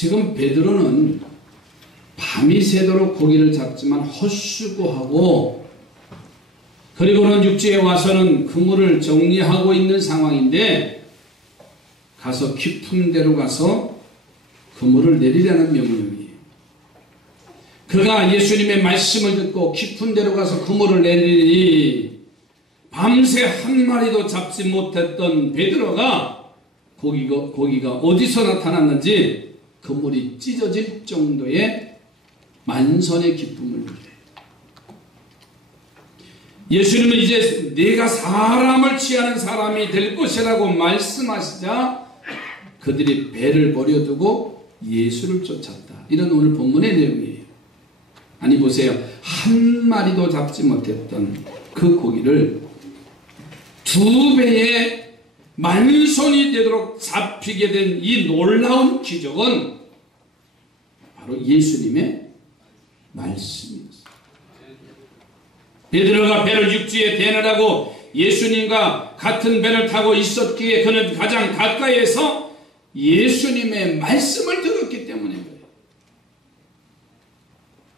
지금 베드로는 밤이 새도록 고기를 잡지만 헛수고하고 그리고는 육지에 와서는 그물을 정리하고 있는 상황인데 가서 깊은 데로 가서 그물을 내리라는 명령이에요. 그가 예수님의 말씀을 듣고 깊은 데로 가서 그물을 내리니 밤새 한 마리도 잡지 못했던 베드로가 고기가 어디서 나타났는지 그물이 찢어질 정도의 만선의 기쁨을 누려요. 예수님은 이제 내가 사람을 취하는 사람이 될 것이라고 말씀하시자 그들이 배를 버려두고 예수를 쫓았다. 이런 오늘 본문의 내용이에요. 아니 보세요. 한 마리도 잡지 못했던 그 고기를 2배의 만손이 되도록 잡히게 된 이 놀라운 기적은 바로 예수님의 말씀이었어요. 베드로가 배를 육지에 대느라고 예수님과 같은 배를 타고 있었기에 그는 가장 가까이에서 예수님의 말씀을 들었기 때문에 그래요.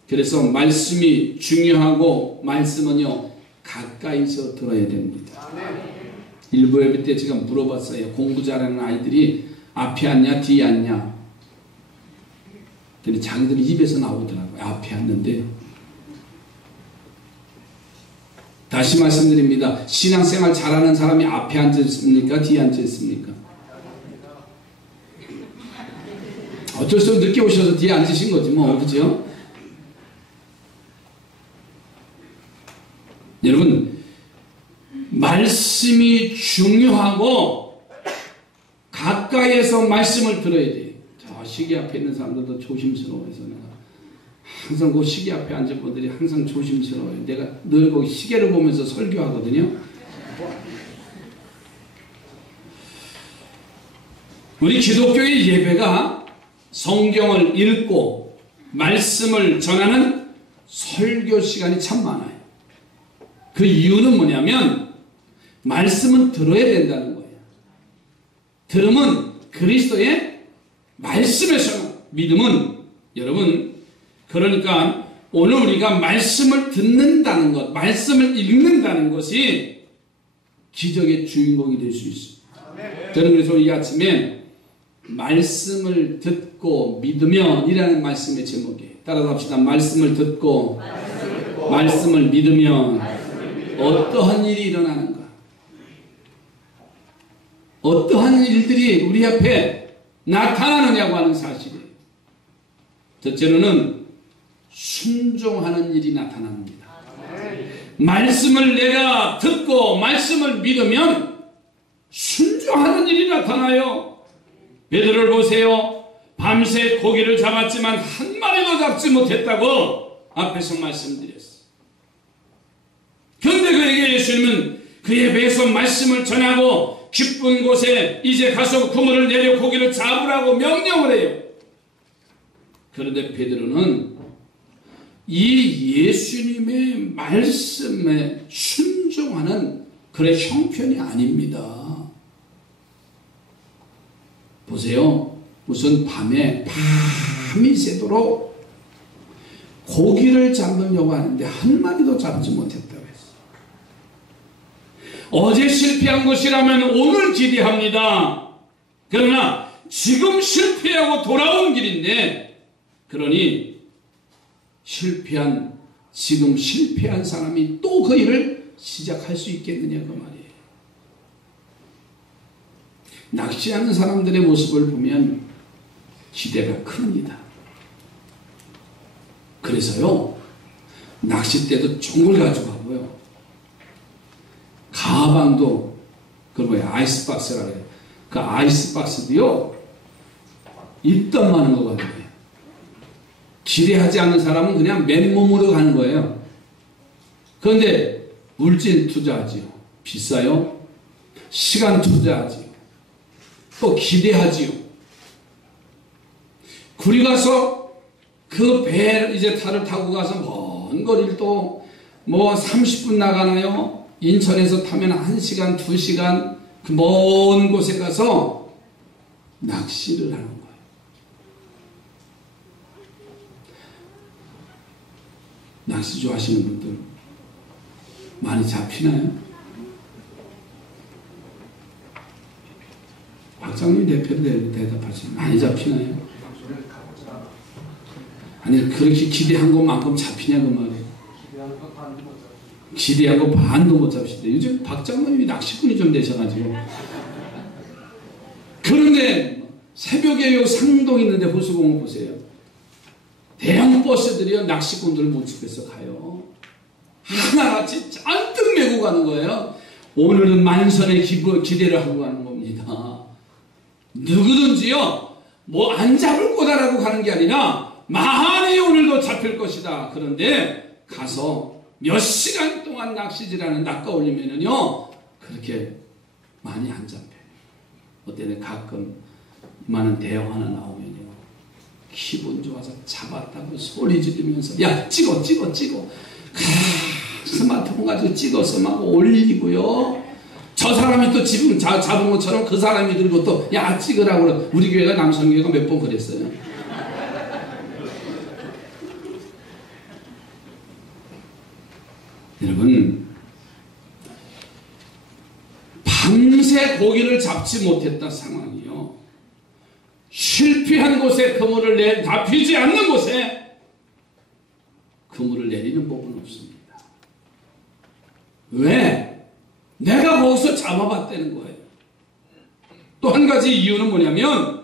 그래서 말씀이 중요하고 말씀은요 가까이서 들어야 됩니다. 일부 예배 때 제가 물어봤어요. 공부 잘하는 아이들이 앞에 앉냐 뒤에 앉냐. 근데 자기들이 입에서 나오더라고요. 앞에 앉는데. 다시 말씀드립니다. 신앙생활 잘하는 사람이 앞에 앉았습니까? 뒤에 앉았습니까? 어쩔 수 없이 늦게 오셔서 뒤에 앉으신 거지 뭐. 그죠? 여러분 말씀이 중요하고 가까이에서 말씀을 들어야 돼요. 저 시계 앞에 있는 사람들도 조심스러워해서 내가 항상 그 시계 앞에 앉은 분들이 항상 조심스러워요. 내가 늘 거기 시계를 보면서 설교하거든요. 우리 기독교의 예배가 성경을 읽고 말씀을 전하는 설교 시간이 참 많아요. 그 이유는 뭐냐면 말씀은 들어야 된다는 거예요. 들음은 그리스도의 말씀에서 믿음은 여러분 그러니까 오늘 우리가 말씀을 듣는다는 것 말씀을 읽는다는 것이 기적의 주인공이 될 수 있습니다. 저는 그래서 이 아침에 말씀을 듣고 믿으면 이라는 말씀의 제목이에요. 따라서 합시다. 말씀을 듣고 말씀을 믿으면 어떠한 일이 일어나는가? 어떠한 일들이 우리 앞에 나타나느냐고 하는 사실이에요. 첫째로는 순종하는 일이 나타납니다. 말씀을 내가 듣고 말씀을 믿으면 순종하는 일이 나타나요. 베드로를 보세요. 밤새 고기를 잡았지만 한 마리도 잡지 못했다고 앞에서 말씀드렸어요. 그런데 그에게 예수님은 그의 배에서 말씀을 전하고 깊은 곳에 이제 가서 그물을 내려 고기를 잡으라고 명령을 해요. 그런데 베드로는 이 예수님의 말씀에 순종하는 그런 형편이 아닙니다. 보세요. 우선 밤이 새도록 고기를 잡으려고 하는데 한 마리도 잡지 못했다고 했어요. 어제 실패한 것이라면 오늘 기대합니다. 그러나 지금 실패하고 돌아온 길인데 그러니 지금 실패한 사람이 또 그 일을 시작할 수 있겠느냐 그 말이에요. 낚시하는 사람들의 모습을 보면 기대가 큽니다. 그래서요 낚싯대도 종을 가지고 가고요 가방도 그걸 아이스박스라 그래요. 그 아이스박스도요 입던 많은 거 같아요. 기대하지 않는 사람은 그냥 맨몸으로 가는 거예요. 그런데 물질 투자하지요. 비싸요. 시간 투자하지요. 또 기대하지요. 구리 가서 그 배 이제 타를 타고 가서 먼 거리를 또 뭐 30분 나가나요? 인천에서 타면 1시간, 2시간 그 먼 곳에 가서 낚시를 하는 거예요. 낚시 좋아하시는 분들 많이 잡히나요? 박장님 대표로 대답하시면 많이 잡히나요? 아니 그렇게 기대한 것만큼 잡히냐 그 말이에요. 기대한 거 반도 못 잡히시대. 요즘 박장님이 낚시꾼이 좀 되셔가지고. 그런데 새벽에 요 상동 있는데 호수공원 보세요. 대형 버스들이요 낚시꾼들을 모집해서 가요. 하나같이 잔뜩 메고 가는 거예요. 오늘은 만선의 기대를 하고 가는 겁니다. 누구든지요 뭐 안 잡을 거다라고 가는 게 아니라 많이 오늘도 잡힐 것이다. 그런데 가서 몇 시간 동안 낚시질하는 낚아올리면은요 그렇게 많이 안 잡혀요. 어때는 가끔 이만한 대형 하나 나오면요 기분 좋아서 잡았다고 소리 지르면서 야 찍어 스마트폰 가지고 찍어서 막 올리고요. 저 사람이 또 지금 잡은 것처럼 그 사람이 들고 또 야 찍으라고 그래. 우리 교회가 남성교회가 몇 번 그랬어요. 여러분 밤새 고기를 잡지 못했다 상황이요. 실패한 곳에 그물을 잡히지 않는 곳에 그물을 내리는 법은 없습니다. 왜? 내가 거기서 잡아봤다는 거예요. 또 한 가지 이유는 뭐냐면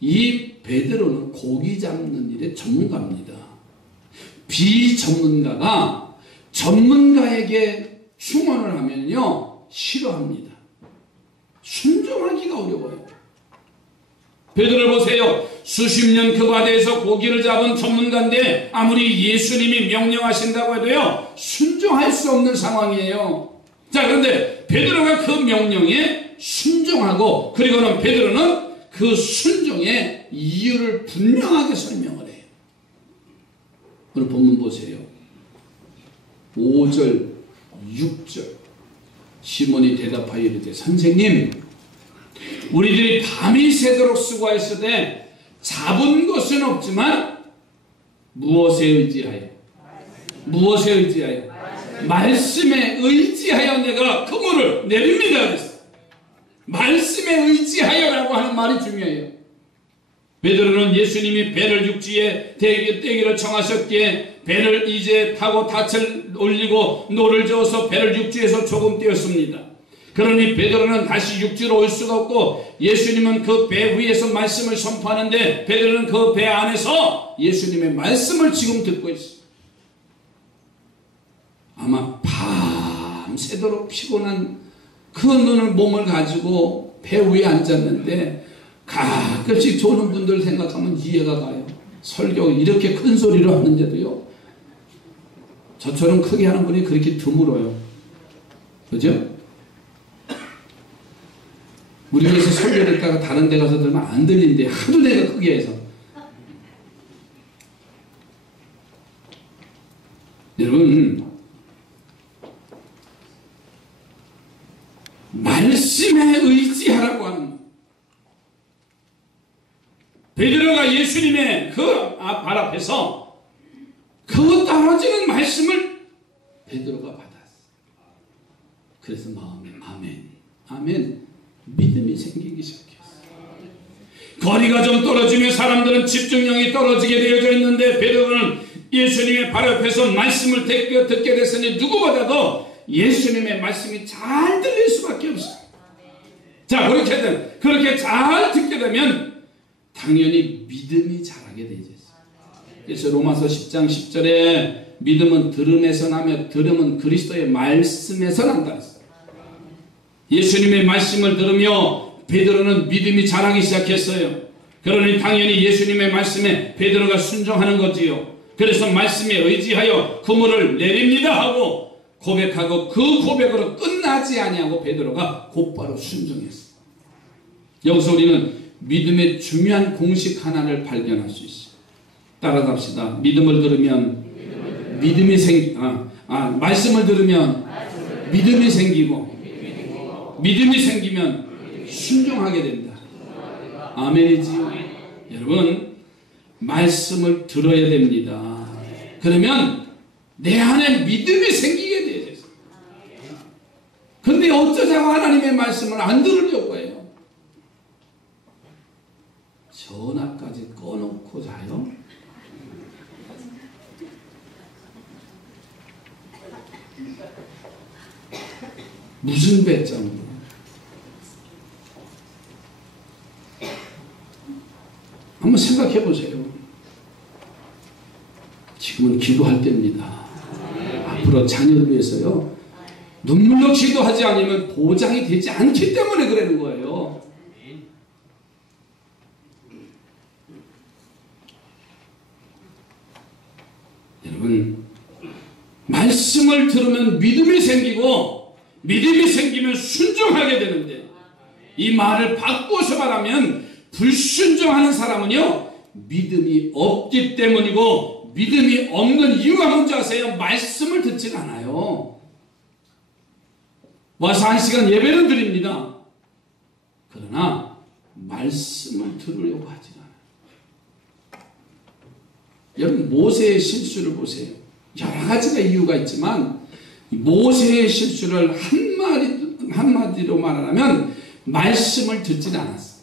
이 베드로는 고기 잡는 일의 전문가입니다. 비전문가가 전문가에게 충원을 하면요 싫어합니다. 순종하기가 어려워요. 베드로를 보세요. 수십 년 그 바다에서 고기를 잡은 전문가인데 아무리 예수님이 명령하신다고 해도요 순종할 수 없는 상황이에요. 자 그런데 베드로가 그 명령에 순종하고 그리고는 베드로는 그 순종의 이유를 분명하게 설명을 해요. 오늘 본문 보세요. 5절 6절 시몬이 대답하여 이르되 선생님 우리들이 밤이 새도록 수고하였으되 잡은 것은 없지만 무엇에 의지하여 말씀에 의지하여 내가 그물을 내립니다 그랬어요. 말씀에 의지하여라고 하는 말이 중요해요. 베드로는 예수님이 배를 육지에 떼기를 청하셨기에 배를 이제 타고 닻을 올리고 노를 저어서 배를 육지에서 조금 띄었습니다. 그러니 베드로는 다시 육지로 올 수가 없고 예수님은 그 배 위에서 말씀을 선포하는데 베드로는 그 배 안에서 예수님의 말씀을 지금 듣고 있어요. 아마 밤새도록 피곤한 그 몸을 가지고 배 위에 앉았는데 가끔씩 조는 분들 생각하면 이해가 가요. 설교 이렇게 큰 소리로 하는데도요 저처럼 크게 하는 분이 그렇게 드물어요. 그죠? 우리 교회에서 설교를 했다가 다른 데 가서 들으면 안 들리는데 하도 내가 크게 해서. 여러분 말씀에 의지하라고 하는 것. 베드로가 예수님의 그 발 앞에서 그 떨어지는 말씀을 베드로가 받았어. 그래서 마음에 아멘 믿음이 생기기 시작했어. 거리가 좀 떨어지면 사람들은 집중력이 떨어지게 되어져 있는데 베드로는 예수님의 발 앞에서 말씀을 듣게 됐으니 누구보다도 예수님의 말씀이 잘 들릴 수밖에 없어요. 자 그렇게 잘 듣게 되면 당연히 믿음이 자라게 되죠. 그래서 로마서 10장 10절에 믿음은 들음에서 나며 들음은 그리스도의 말씀에서 난다 했어요. 예수님의 말씀을 들으며 베드로는 믿음이 자라기 시작했어요. 그러니 당연히 예수님의 말씀에 베드로가 순종하는 거지요. 그래서 말씀에 의지하여 그물을 내립니다 하고 고백하고 그 고백으로 끝나지 아니하고 베드로가 곧바로 순종했어요. 여기서 우리는 믿음의 중요한 공식 하나를 발견할 수 있어요. 따라갑시다. 믿음을 들으면 믿음이 말씀을 들으면 믿음이 생기고 믿음이 생기면 순종하게 된다. 아멘이지요. 여러분 말씀을 들어야 됩니다. 그러면 내 안에 믿음이 생기게 되어져 있어요. 근데 어쩌자고 하나님의 말씀을 안 들으려고 해요. 전화까지 꺼놓고 자요? 무슨 배짱으로? 한번 생각해 보세요. 지금은 기도할 때입니다. 앞으로 자녀를 위해서요. 눈물로 기도하지 않으면 보장이 되지 않기 때문에 그러는 거예요. 여러분, 말씀을 들으면 믿음이 생기고 믿음이 생기면 순종하게 되는데, 이 말을 바꿔서 말하면 불순종하는 사람은요, 믿음이 없기 때문이고, 믿음이 없는 이유가 뭔지 아세요? 말씀을 듣질 않아요. 와서 1시간 예배를 드립니다. 그러나 말씀을 들으려고 하지 않아요. 여러분, 모세의 실수를 보세요. 여러 가지가 이유가 있지만 모세의 실수를 한마디로 말하면 말씀을 듣지 않았어요.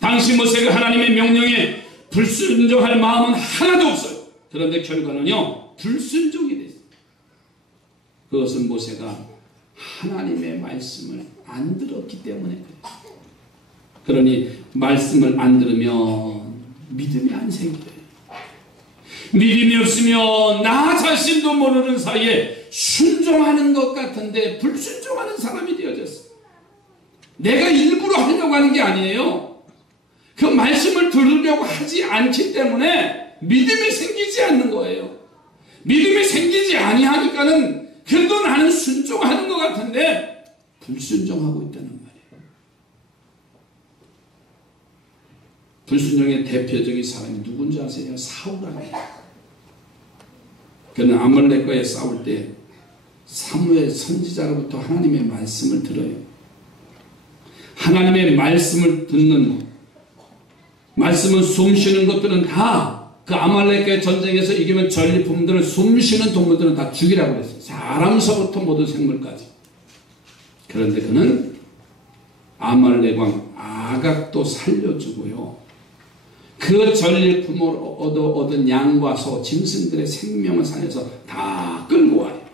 당시 모세가 하나님의 명령에 불순종할 마음은 하나도 없어요. 그런데 결과는요, 불순종이 됐어요. 그것은 모세가 하나님의 말씀을 안 들었기 때문에 그래요. 그러니 말씀을 안 들으면 믿음이 안 생겨요. 믿음이 없으면 나 자신도 모르는 사이에 순종하는 것 같은데 불순종하는 사람이 되어졌어요. 내가 일부러 하려고 하는 게 아니에요. 그 말씀을 들으려고 하지 않기 때문에 믿음이 생기지 않는 거예요. 믿음이 생기지 아니하니까는 그래도 나는 순종하는 것 같은데 불순종하고 있다는 말이에요. 불순종의 대표적인 사람이 누군지 아세요? 사울이에요. 그는 아말렉과의 싸울 때 사무엘 선지자로부터 하나님의 말씀을 들어요. 하나님의 말씀을 듣는, 말씀은 숨쉬는 것들은 다 그 아말렉과의 전쟁에서 이기면 전리품들을 숨쉬는 동물들은 다 죽이라고 그랬어요. 사람서부터 모든 생물까지. 그런데 그는 아말렉 왕 아각도 살려주고요, 그 전리품으로 얻은 양과 소, 짐승들의 생명을 살려서 다 끌고 와요.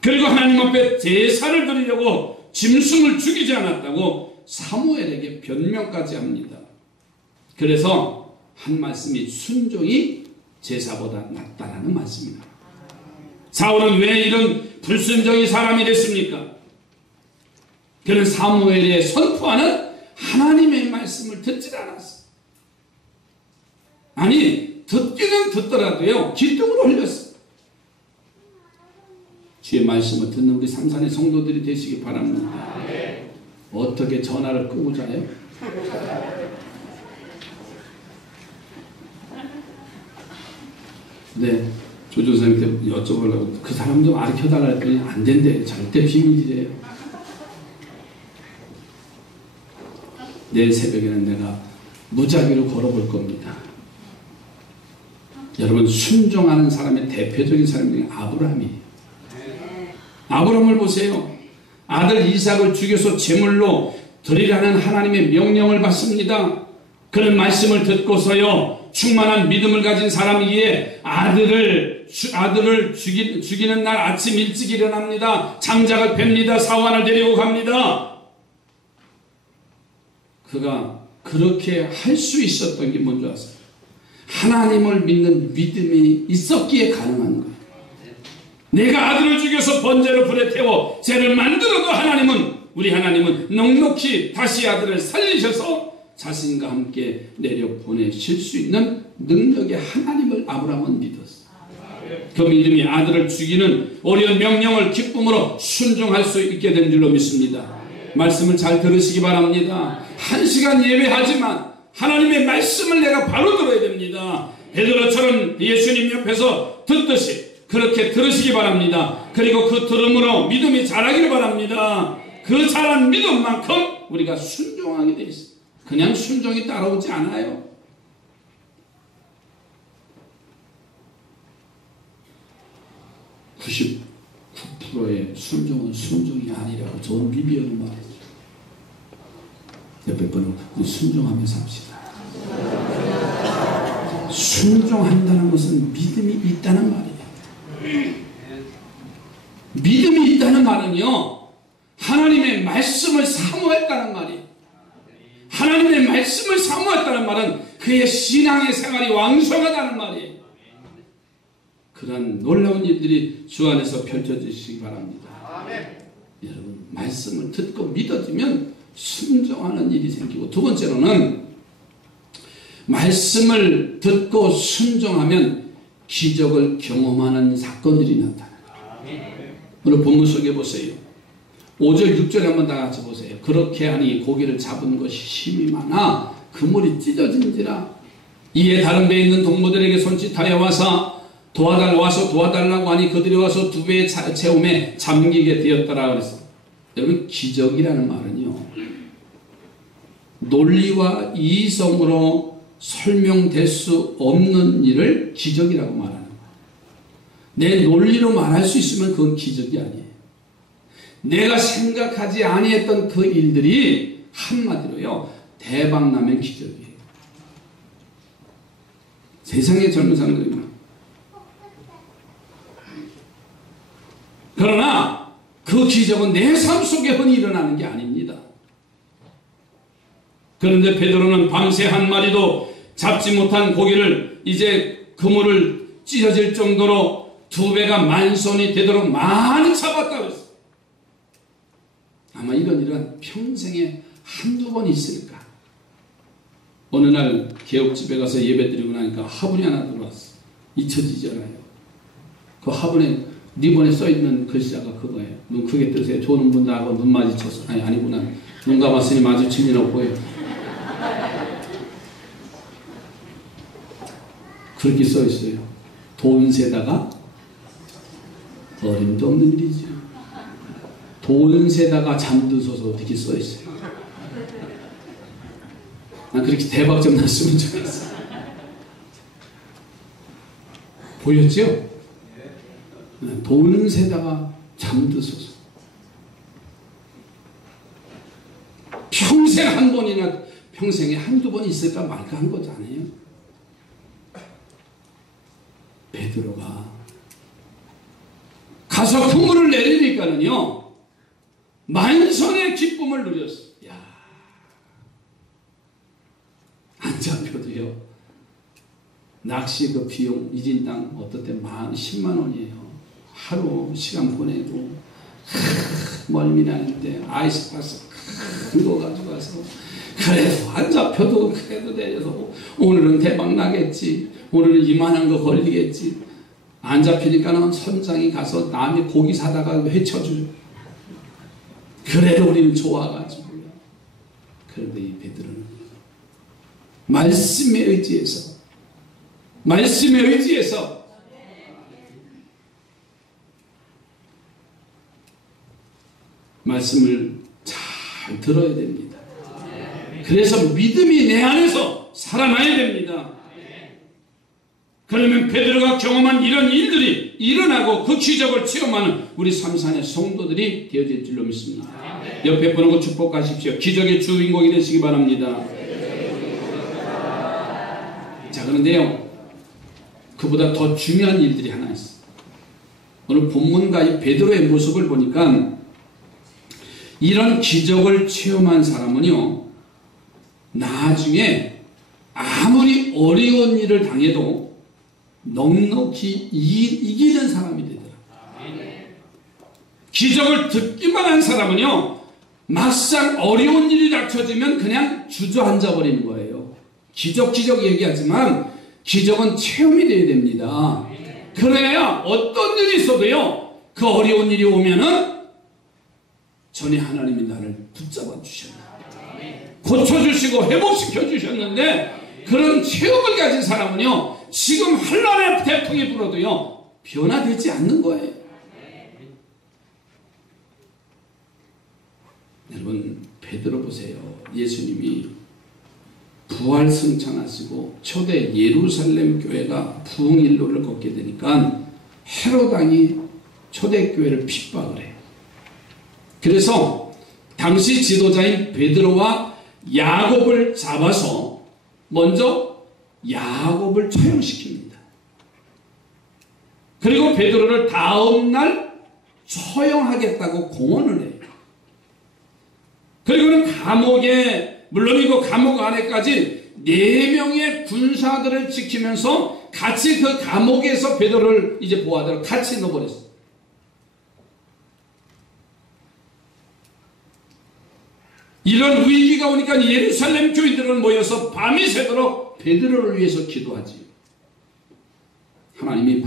그리고 하나님 앞에 제사를 드리려고 짐승을 죽이지 않았다고 사무엘에게 변명까지 합니다. 그래서 한 말씀이 순종이 제사보다 낫다라는 말씀입니다. 사울은 왜 이런 불순종의 사람이 됐습니까? 그는 사무엘의 선포하는 하나님의 말씀을 듣지 않았어요. 아니, 듣기는 듣더라도요, 기둥으로 흘렸어요. 주의 말씀을 듣는 우리 삼산의 성도들이 되시기 바랍니다. 어떻게 전화를 끄고 자요? 네, 조조선생님한테 여쭤보려고 그 사람 좀 가르쳐달라 했더니 안 된대. 절대 비밀이래요. 내일 새벽에는 내가 무작위로 걸어볼 겁니다. 여러분, 순종하는 사람의 대표적인 사람이 아브라함이에요. 아브라함을 보세요. 아들 이삭을 죽여서 제물로 드리라는 하나님의 명령을 받습니다. 그런 말씀을 듣고서요, 충만한 믿음을 가진 사람이기에 아들을 죽이는 날 아침 일찍 일어납니다. 장작을 팹니다. 사환을 데리고 갑니다. 그가 그렇게 할 수 있었던 게 뭔지 아세요? 하나님을 믿는 믿음이 있었기에 가능한 거예요. 내가 아들을 죽여서 번제로 불에 태워 죄를 만들어도 우리 하나님은 넉넉히 다시 아들을 살리셔서 자신과 함께 내려보내실 수 있는 능력의 하나님을 아브라함은 믿었어요. 그 믿음이 아들을 죽이는 어려운 명령을 기쁨으로 순종할 수 있게 된 줄로 믿습니다. 말씀을 잘 들으시기 바랍니다. 1시간 예배하지만 하나님의 말씀을 내가 바로 들어야 됩니다. 베드로처럼 예수님 옆에서 듣듯이 그렇게 들으시기 바랍니다. 그리고 그 들음으로 믿음이 자라기를 바랍니다. 그 자란 믿음만큼 우리가 순종하게 돼 있어요. 그냥 순종이 따라오지 않아요. 순종은 순종이 아니라고 좋은 비비어는 말이죠. 옆에 분은 우리 순종하며 삽시다. 순종한다는 것은 믿음이 있다는 말이에요. 믿음이 있다는 말은요, 하나님의 말씀을 사모했다는 말이에요. 하나님의 말씀을 사모했다는 말은 그의 신앙의 생활이 왕성하다는 말이에요. 그런 놀라운 일들이 주 안에서 펼쳐지시기 바랍니다. 여러분, 말씀을 듣고 믿어지면 순종하는 일이 생기고, 두 번째로는 말씀을 듣고 순종하면 기적을 경험하는 사건들이 나타나요. 오늘 본문 속에 보세요. 5절 6절에 한번 다 같이 보세요. 그렇게 하니 고기를 잡은 것이 힘이 많아 그물이 찢어진지라. 이에 다른 배에 있는 동무들에게 손짓하여 와서 도와달라고 하니 그들이 와서 두 배의 채움에 잠기게 되었더라 그랬어. 여러분, 기적이라는 말은요, 논리와 이성으로 설명될 수 없는 일을 기적이라고 말하는 거예요. 내 논리로 말할 수 있으면 그건 기적이 아니에요. 내가 생각하지 아니했던 그 일들이 한마디로요, 대박나면 기적이에요. 세상에 젊은 사람들이. 그러나 그 기적은 내 삶 속에 흔히 일어나는 게 아닙니다. 그런데 베드로는 밤새 한 마리도 잡지 못한 고기를 이제 그물을 찢어질 정도로 두 배가 만손이 되도록 많이 잡았다고 했어요. 아마 이런 일은 평생에 한두 번 있을까. 어느 날 개옥집에 가서 예배 드리고 나니까 화분이 하나 들어왔어. 잊혀지지 않아요. 그 화분에 리본에 써있는 글자가 그거예요. 눈 크게 뜨세요. 좋은 분 다 하고 눈 마주쳐서. 아니구나. 눈 감았으니 마주칠 일 없고요. 그렇게 써있어요. 돈 세다가 어림도 없는 일이죠. 돈 세다가 잠드셔서 어떻게 써있어요. 난 그렇게 대박 좀 났으면 좋겠어. 보였죠? 돈 세다가 잠드소서. 평생 한 번이나 평생에 한두 번 있을까 말까 한 거잖아요. 베드로가 가서 그물을 내리니까는요, 만선의 기쁨을 누렸어. 야, 안 잡혀도요, 낚시 그 비용 1인당 어떨 때 10만 원이에요. 하루 시간 보내고 멀미 나는데 아이스박스 큰 거 가지고 와서, 그래도 안 잡혀도 그래도 내려서 오늘은 대박 나겠지, 오늘은 이만한 거 걸리겠지. 안 잡히니까는 선장이 가서 남이 고기 사다가 회쳐줘요. 그래도 우리는 좋아가지고요. 그런데 이 베드로는 말씀에 의지해서 말씀을 잘 들어야 됩니다. 그래서 믿음이 내 안에서 살아나야 됩니다. 그러면 베드로가 경험한 이런 일들이 일어나고 그 기적을 체험하는 우리 삼산의 성도들이 되어질 줄로 믿습니다. 옆에 보는 거 축복하십시오. 기적의 주인공이 되시기 바랍니다. 자, 그런데요, 그보다 더 중요한 일들이 하나 있어요. 오늘 본문과 이 베드로의 모습을 보니까 이런 기적을 체험한 사람은요, 나중에 아무리 어려운 일을 당해도 넉넉히 이기는 사람이 되더라고요. 기적을 듣기만 한 사람은요, 막상 어려운 일이 닥쳐지면 그냥 주저앉아 버리는 거예요. 기적 얘기하지만 기적은 체험이 돼야 됩니다. 그래야 어떤 일이 있어도요, 그 어려운 일이 오면은 전에 하나님이 나를 붙잡아 주셨다, 고쳐주시고 회복시켜 주셨는데, 그런 체험을 가진 사람은요, 지금 한란의 대통이 불어도요, 변화되지 않는 거예요. 여러분, 베드로 보세요. 예수님이 부활 승천하시고 초대 예루살렘 교회가 부흥일로를 걷게 되니까 헤롯 왕이 초대교회를 핍박을 해요. 그래서 당시 지도자인 베드로와 야곱을 잡아서 먼저 야곱을 처형시킵니다. 그리고 베드로를 다음날 처형하겠다고 공언을 해요. 그리고는 감옥에, 물론이고 감옥 안에까지 4명의 군사들을 지키면서 같이 그 감옥에서 베드로를 이제 보호하도록 같이 넣어버렸어요. 이런 위기가 오니까 예루살렘 교인들은 모여서 밤이 새도록 베드로를 위해서 기도하지. 하나님이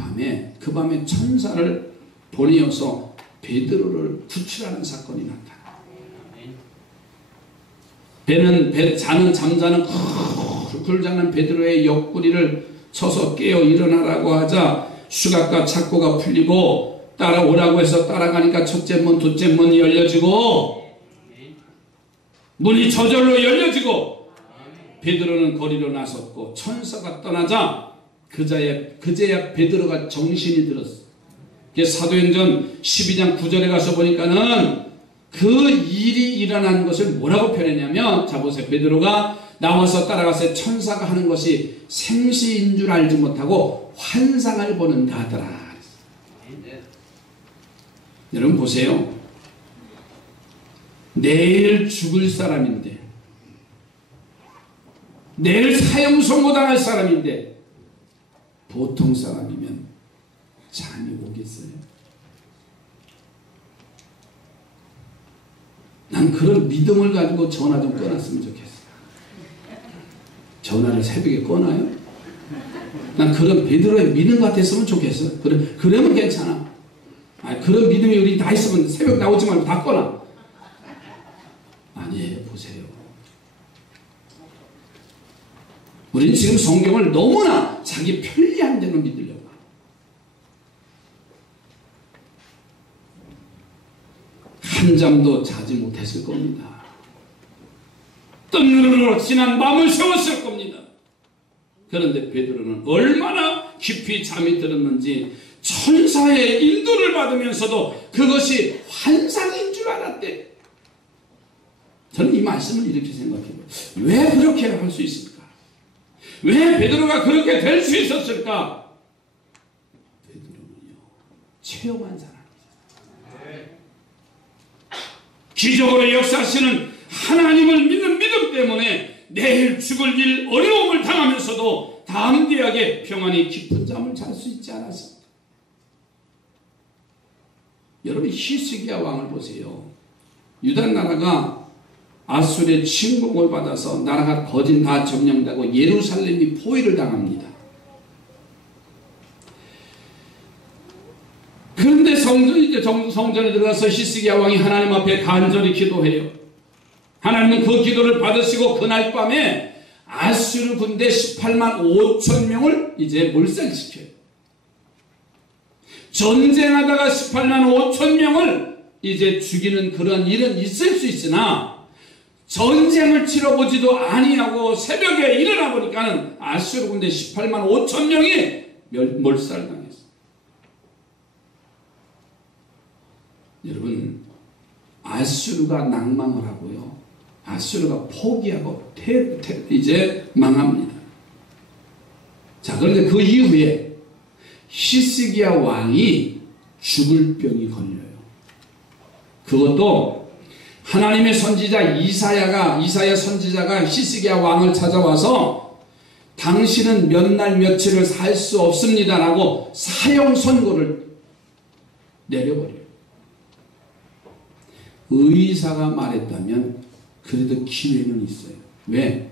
그 밤에 천사를 보내어서 베드로를 구출하는 사건이 나타나. 잠자는 쿨쿨 자는 베드로의 옆구리를 쳐서 깨어 일어나라고 하자 수갑과 착고가 풀리고 따라오라고 해서 따라가니까 첫째 문, 둘째 문이 열려지고 문이 저절로 열려지고 베드로는 거리로 나섰고 천사가 떠나자 그제야 베드로가 정신이 들었어. 사도행전 12장 9절에 가서 보니까는 그 일이 일어난 것을 뭐라고 표현했냐면, 자 보세요. 베드로가 나와서 따라가서 천사가 하는 것이 생시인 줄 알지 못하고 환상을 보는가 하더라. 여러분 보세요. 내일 죽을 사람인데, 내일 사형 선고당할 사람인데 보통 사람이면 잠이 오겠어요? 난 그런 믿음을 가지고 전화 좀 꺼놨으면 좋겠어. 전화를 새벽에 꺼놔요? 난 그런 베드로의 믿음 같았으면 좋겠어. 그러면 괜찮아. 그런 믿음이 우리 다 있으면 새벽 나오지 말고 다 꺼놔. 아니에요. 보세요. 우리는 지금 성경을 너무나 자기 편리한 대로 믿으려고. 한잠도 자지 못했을 겁니다. 뜬누르르 지난 밤을 세웠을 겁니다. 그런데 베드로는 얼마나 깊이 잠이 들었는지 천사의 인도를 받으면서도 그것이 환상인 줄 알았대. 저는 이 말씀을 이렇게 생각해요. 왜 그렇게 할 수 있을까? 왜 베드로가 그렇게 될 수 있었을까? 베드로는요, 체험한 사람이잖아요. 기적으로 역사하시는 하나님을 믿는 믿음 때문에 내일 죽을 일 어려움을 당하면서도 다음 대학에 평안히 깊은 잠을 잘 수 있지 않았습니까? 여러분 히스기야 왕을 보세요. 유다 나라가 아수르의 침공을 받아서 나라가 거진 다 점령되고 예루살렘이 포위를 당합니다. 그런데 성전에 들어가서 히스기야 왕이 하나님 앞에 간절히 기도해요. 하나님은 그 기도를 받으시고 그날 밤에 아수르 군대 18만 5천 명을 이제 몰살시켜요. 전쟁하다가 18만 5천 명을 이제 죽이는 그런 일은 있을 수 있으나 전쟁을 치러보지도 아니하고 새벽에 일어나 보니까는 아수르 군대 18만 5천 명이 몰살당했어요. 여러분, 아수르가 낭망을 하고요, 아수르가 포기하고 이제 망합니다. 자, 그런데 그 이후에 히스기야 왕이 죽을 병이 걸려요. 그것도 하나님의 선지자 이사야 선지자가 히스기야 왕을 찾아와서 당신은 몇 날 며칠을 살 수 없습니다라고 사형 선고를 내려버려요. 의사가 말했다면 그래도 기회는 있어요. 왜?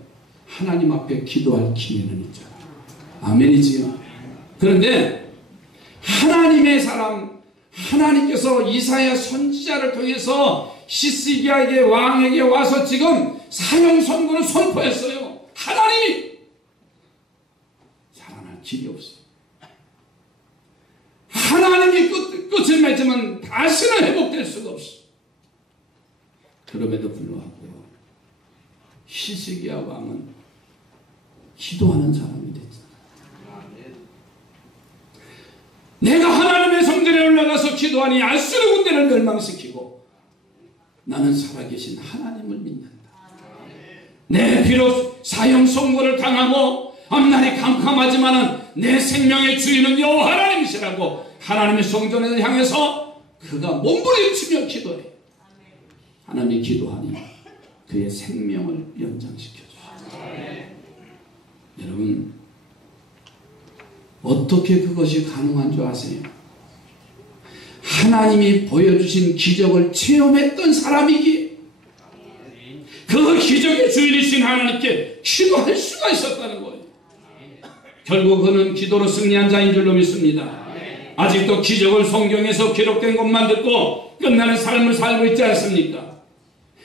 하나님 앞에 기도할 기회는 있잖아요. 아멘이지요. 그런데 하나님의 사람, 하나님께서 이사야 선지자를 통해서 히스기야에게 왕에게 와서 지금 사형 선고를 선포했어요. 하나님이 살아날 길이 없어요. 하나님이 끝을 맺으면 다시는 회복될 수가 없어요. 그럼에도 불구하고 히스기야 왕은 기도하는 사람이 됐잖아요. 내가 하나님의 성전에 올라가서 기도하니 아수르 군대를 멸망시키고 나는 살아계신 하나님을 믿는다. 내 비록 사형 선고를 당하고 앞날이 캄캄하지만은 내 생명의 주인은 여호와 하나님이시라고 하나님의 성전을 향해서 그가 몸부림치며 기도해. 하나님이 기도하니 그의 생명을 연장시켜 주시죠. 여러분, 어떻게 그것이 가능한 줄 아세요? 하나님이 보여주신 기적을 체험했던 사람이기에 그 기적의 주인이신 하나님께 기도할 수가 있었다는 거예요. 결국 그는 기도로 승리한 자인 줄로 믿습니다. 아직도 기적을 성경에서 기록된 것만 듣고 끝나는 삶을 살고 있지 않습니까?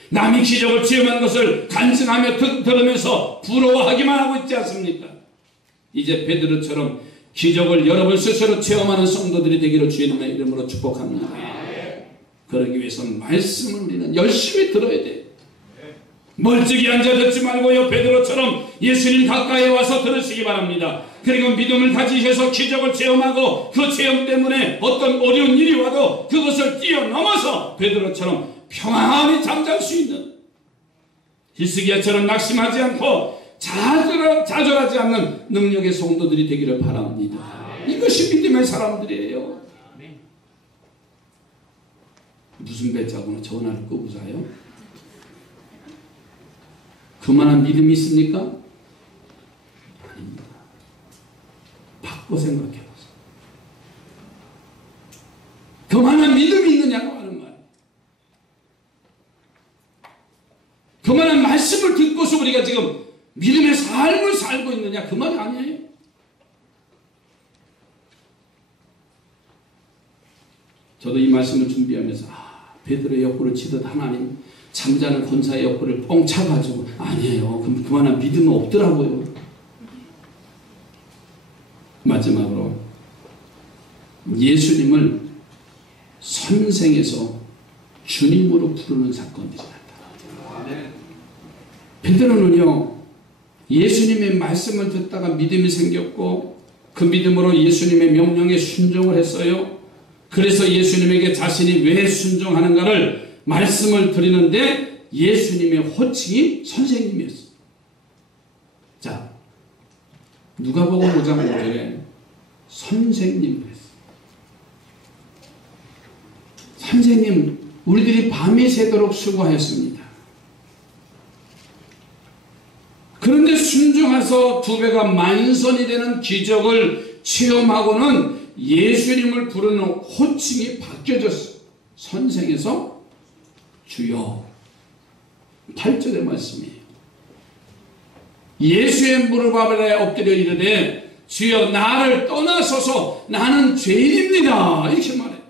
남이 기적을 체험한 것을 간증하며 들으면서 부러워하기만 하고 있지 않습니까? 이제 베드로처럼 기적을 여러분 스스로 체험하는 성도들이 되기를 주님의 이름으로 축복합니다. 그러기 위해서는 말씀을 우리는 열심히 들어야 돼요. 멀찍이 앉아 듣지 말고요, 베드로처럼 예수님 가까이 와서 들으시기 바랍니다. 그리고 믿음을 가지셔서 기적을 체험하고 그 체험 때문에 어떤 어려운 일이 와도 그것을 뛰어넘어서 베드로처럼 평안히 잠잘 수 있는, 히스기야처럼 낙심하지 않고 좌절하지 않는 능력의 성도들이 되기를 바랍니다. 이것이 믿음의 사람들이에요. 무슨 배짜고는 전화를 끄고 자요? 그만한 믿음이 있습니까? 아닙니다. 바꿔 생각해보세요. 그만한 믿음이 있느냐고 하는 말. 그만한 말씀을 듣고서 우리가 지금 믿음의 삶을 살고 있느냐, 그 말이 아니에요. 저도 이 말씀을 준비하면서 베드로의 역구를 치듯 하나님 잠자는 권사의 역구를 뻥 차가지고, 아니에요, 그럼 그만한 믿음은 없더라고요. 마지막으로 예수님을 선생에서 주님으로 부르는 사건들이 나타납니다. 베드로는요, 예수님의 말씀을 듣다가 믿음이 생겼고 그 믿음으로 예수님의 명령에 순종을 했어요. 그래서 예수님에게 자신이 왜 순종하는가를 말씀을 드리는데 예수님의 호칭이 선생님이었어요. 자, 누가복음 5장 5절에 선생님 그랬어요. 선생님, 우리들이 밤이 새도록 수고하였습니다. 그런데 순종해서 2배가 만선이 되는 기적을 체험하고는 예수님을 부르는 호칭이 바뀌어졌어요. 선생에서 주여. 8절의 말씀이에요. 예수의 무릎 아래 엎드려 이르되 주여 나를 떠나소서 나는 죄인입니다. 이렇게 말해요.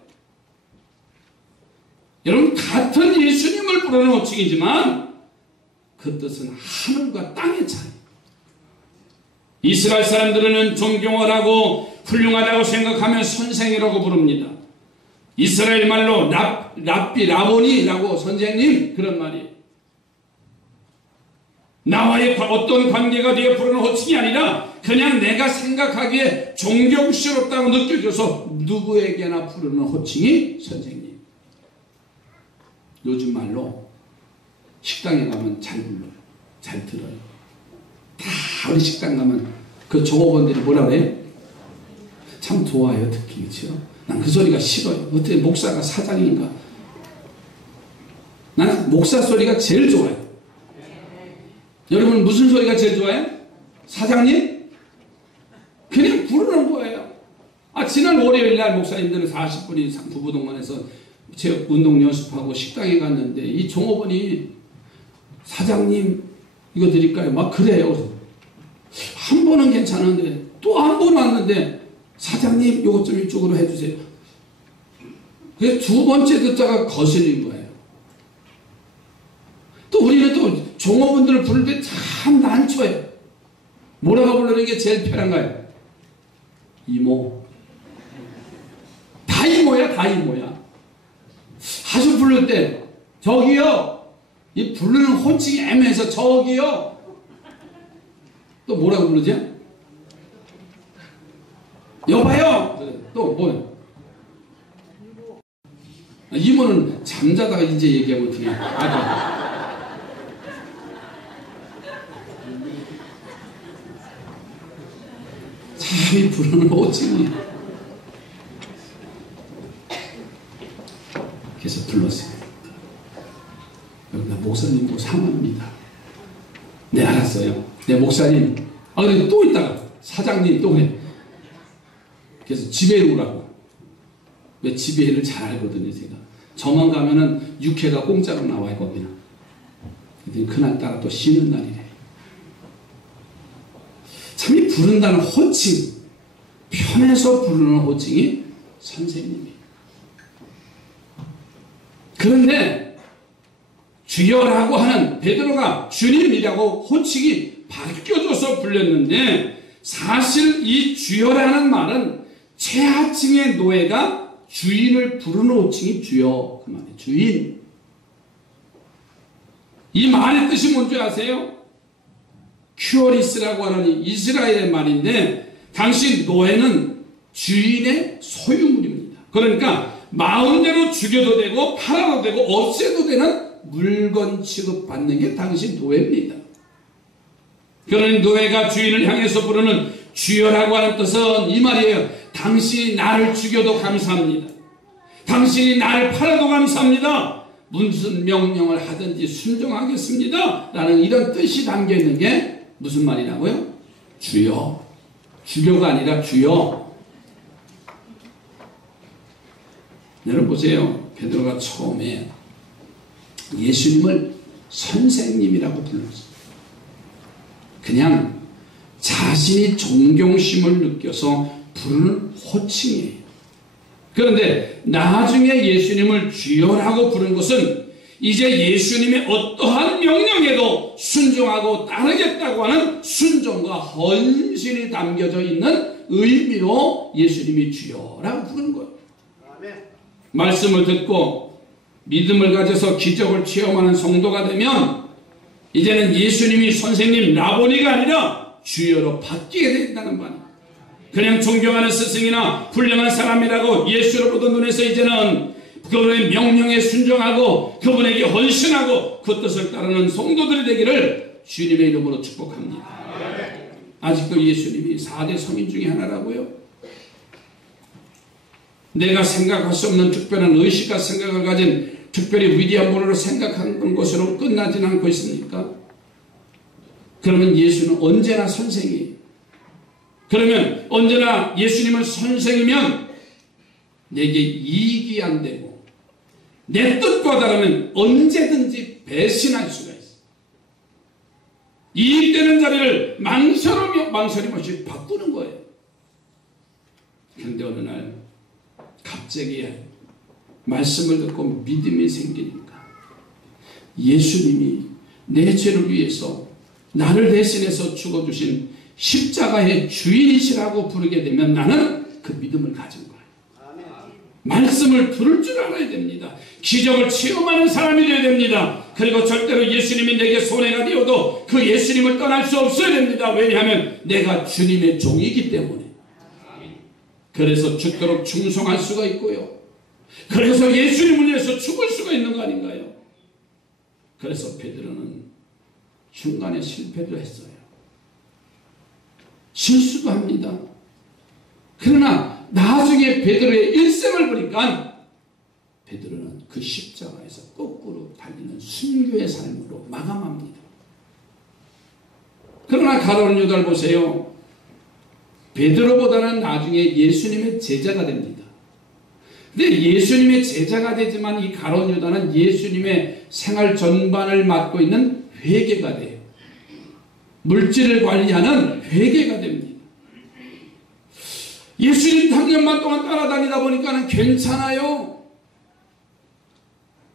여러분, 같은 예수님을 부르는 호칭이지만 그 뜻은 하늘과 땅의 차이. 이스라엘 사람들은 존경을 하고 훌륭하다고 생각하면 선생이라고 부릅니다. 이스라엘 말로 랍비, 라보니라고 선생님, 그런 말이에요. 나와의 어떤 관계가 되어 부르는 호칭이 아니라 그냥 내가 생각하기에 존경스럽다고 느껴져서 누구에게나 부르는 호칭이 선생님. 요즘 말로 식당에 가면 잘 불러요. 잘 들어요. 다 우리 식당 가면 그 종업원들이 뭐라 그래요? 참 좋아요, 듣기. 그렇죠? 난 그 소리가 싫어요. 어떻게 목사가 사장인가? 나는 목사 소리가 제일 좋아요. 여러분 무슨 소리가 제일 좋아요? 사장님? 그냥 부르는 거예요. 지난 월요일날 목사님들은 40분이 부부동반에서 체육 운동 연습하고 식당에 갔는데 이 종업원이 사장님 이거 드릴까요? 막 그래요. 한 번은 괜찮은데 또 한 번 왔는데 사장님 이것 좀 이쪽으로 해주세요. 그래서 2번째 듣자가 거슬린 거예요. 또 우리는 또 종업원들을 부를 때 참 난처해요. 뭐라고 부르는 게 제일 편한가요? 이모. 다 이모야, 다 이모야. 아주 부를 때 저기요. 이 부르는 호칭이 애매해서 저기요. 또 뭐라고 부르지? 여봐요. 또 뭐요? 이모는 잠자다가 이제 얘기하면 어떻게 해요? 잠이 부르는 호칭이. 그래서 불렀어요. 나 목사님 뭐 사모입니다. 네, 알았어요. 네, 목사님. 근데 또 있다가 사장님 또 그래. 그래서 집에 오라고. 왜 집에 일을 잘 알거든요, 제가. 저만 가면은 육회가 공짜로 나와요, 거기는. 그날따라 또 쉬는 날이래. 참, 이 부른다는 호칭, 편해서 부르는 호칭이 선생님이에요. 그런데 주여라고 하는 베드로가 주님이라고 호칭이 바뀌어져서 불렸는데, 사실 이 주여라는 말은 최하층의 노예가 주인을 부르는 호칭이 주여, 그 말이에요. 주인. 이 말의 뜻이 뭔지 아세요? 큐어리스라고 하는 이스라엘의 말인데, 당시 노예는 주인의 소유물입니다. 그러니까 마음대로 죽여도 되고 팔아도 되고 없애도 되는 물건 취급받는 게 당시 노예입니다. 그러니 노예가 주인을 향해서 부르는 주여라고 하는 뜻은 이 말이에요. 당신이 나를 죽여도 감사합니다. 당신이 나를 팔아도 감사합니다. 무슨 명령을 하든지 순종하겠습니다. 라는 이런 뜻이 담겨있는 게 무슨 말이라고요? 주여. 주교가 아니라 주여. 여러분 보세요. 베드로가 처음에 예수님을 선생님이라고 불렀어요. 그냥 자신이 존경심을 느껴서 부르는 호칭이에요. 그런데 나중에 예수님을 주여라고 부른 것은 이제 예수님의 어떠한 명령에도 순종하고 따르겠다고 하는 순종과 헌신이 담겨져 있는 의미로 예수님이 주여라고 부르는 거예요. 아멘. 말씀을 듣고 믿음을 가져서 기적을 체험하는 성도가 되면 이제는 예수님이 선생님 라보니가 아니라 주여로 바뀌게 된다는 말이에요. 그냥 존경하는 스승이나 훌륭한 사람이라고 예수로부터 눈에서 이제는 그분의 명령에 순종하고 그분에게 헌신하고 그 뜻을 따르는 성도들이 되기를 주님의 이름으로 축복합니다. 아직도 예수님이 4대 성인 중에 하나라고요? 내가 생각할 수 없는 특별한 의식과 생각을 가진 특별히 위대한 분으로 생각하는 것으로 끝나진 않고 있습니까? 그러면 예수는 언제나 선생이에요. 그러면 언제나 예수님은 선생이면 내게 이익이 안 되고 내 뜻과 다르면 언제든지 배신할 수가 있어요. 이익되는 자리를 망설임 없이 바꾸는 거예요. 그런데 어느 날 갑자기 말씀을 듣고 믿음이 생기니까 예수님이 내 죄를 위해서 나를 대신해서 죽어주신 십자가의 주인이시라고 부르게 되면 나는 그 믿음을 가진 거예요. 말씀을 들을 줄 알아야 됩니다. 기적을 체험하는 사람이 되어야 됩니다. 그리고 절대로 예수님이 내게 손해가 되어도 그 예수님을 떠날 수 없어야 됩니다. 왜냐하면 내가 주님의 종이기 때문에. 그래서 죽도록 충성할 수가 있고요. 그래서 예수님을 위해서 죽을 수가 있는 거 아닌가요? 그래서 베드로는 중간에 실패도 했어요. 실수도 합니다. 그러나 나중에 베드로의 일생을 보니까 베드로는 그 십자가에서 거꾸로 달리는 순교의 삶으로 마감합니다. 그러나 가룟 유다를 보세요. 베드로보다는 나중에 예수님의 제자가 됩니다. 근데 예수님의 제자가 되지만 이 가룟 유다는 예수님의 생활 전반을 맡고 있는 회계가 돼요. 물질을 관리하는 회계가 됩니다. 예수님 3년만 동안 따라다니다 보니까는 괜찮아요.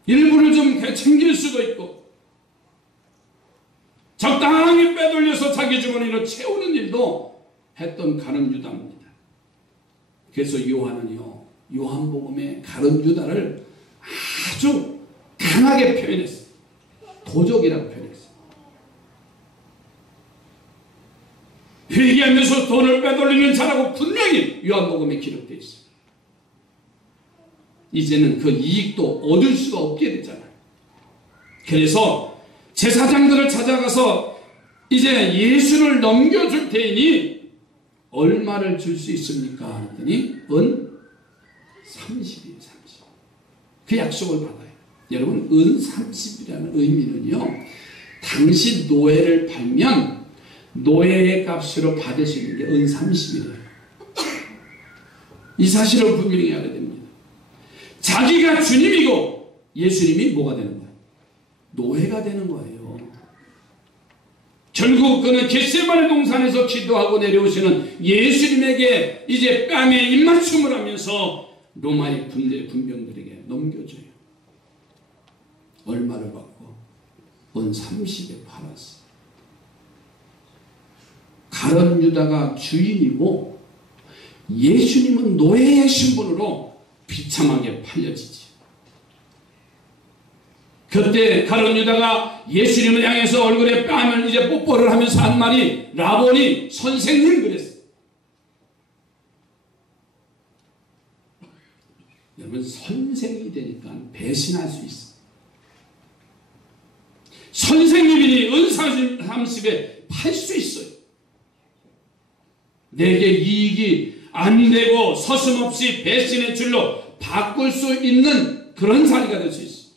일부를 좀 챙길 수도 있고 적당히 빼돌려서 자기 주머니로 채우는 일도 했던 가룟 유다입니다. 그래서 요한은요, 요한복음의 가룟 유다를 아주 강하게 표현했어요. 도적이라고 표현했어요. 회개하면서 돈을 빼돌리는 자라고 분명히 요한복음에 기록되어 있어요. 이제는 그 이익도 얻을 수가 없게 되잖아요. 그래서 제사장들을 찾아가서 이제 예수를 넘겨줄 테니 얼마를 줄 수 있습니까? 했더니 은 30이에요. 30. 그 약속을 받아요. 여러분, 은 30이라는 의미는요, 당시 노예를 팔면 노예의 값으로 받으시는 게 은 30이래요. 이 사실을 분명히 알아야 됩니다. 자기가 주님이고 예수님이 뭐가 되는 거예요? 노예가 되는 거예요. 결국 그는 겟세마네 동산에서 기도하고 내려오시는 예수님에게 이제 뺨에 입맞춤을 하면서 로마의 군병들에게 넘겨줘요. 얼마를 받고? 은 30에 팔았어. 가룟 유다가 주인이고 예수님은 노예의 신분으로 비참하게 팔려지지. 그때 가룟 유다가 예수님을 향해서 얼굴에 뺨을 이제 뽀뽀를 하면서 한 말이 라보니 선생님 그랬어요. 여러분, 선생이 되니까 배신할 수 있어. 선생님이니 은 30에 팔 수 있어요. 내게 이익이 안 되고 서슴없이 배신의 줄로 바꿀 수 있는 그런 자리가 될 수 있어.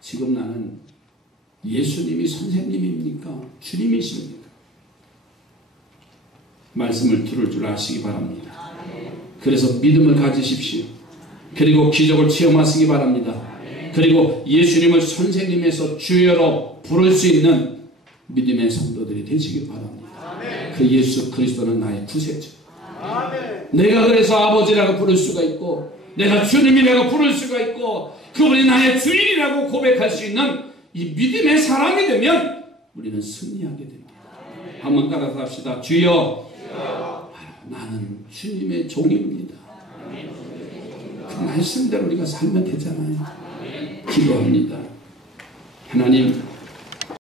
지금 나는 예수님이 선생님입니까? 주님이십니까? 말씀을 들을 줄 아시기 바랍니다. 그래서 믿음을 가지십시오. 그리고 기적을 체험하시기 바랍니다. 그리고 예수님을 선생님에서 주여로 부를 수 있는 믿음의 성도들이 되시기 바랍니다. 그 예수 그리스도는 나의 구세주. 내가 그래서 아버지라고 부를 수가 있고, 내가 주님이라고 부를 수가 있고, 그분이 나의 주인이라고 고백할 수 있는 이 믿음의 사람이 되면 우리는 승리하게 됩니다. 한번 따라서 합시다. 주여, 나는 주님의 종입니다. 그 말씀대로 우리가 살면 되잖아요. 기도합니다. 하나님,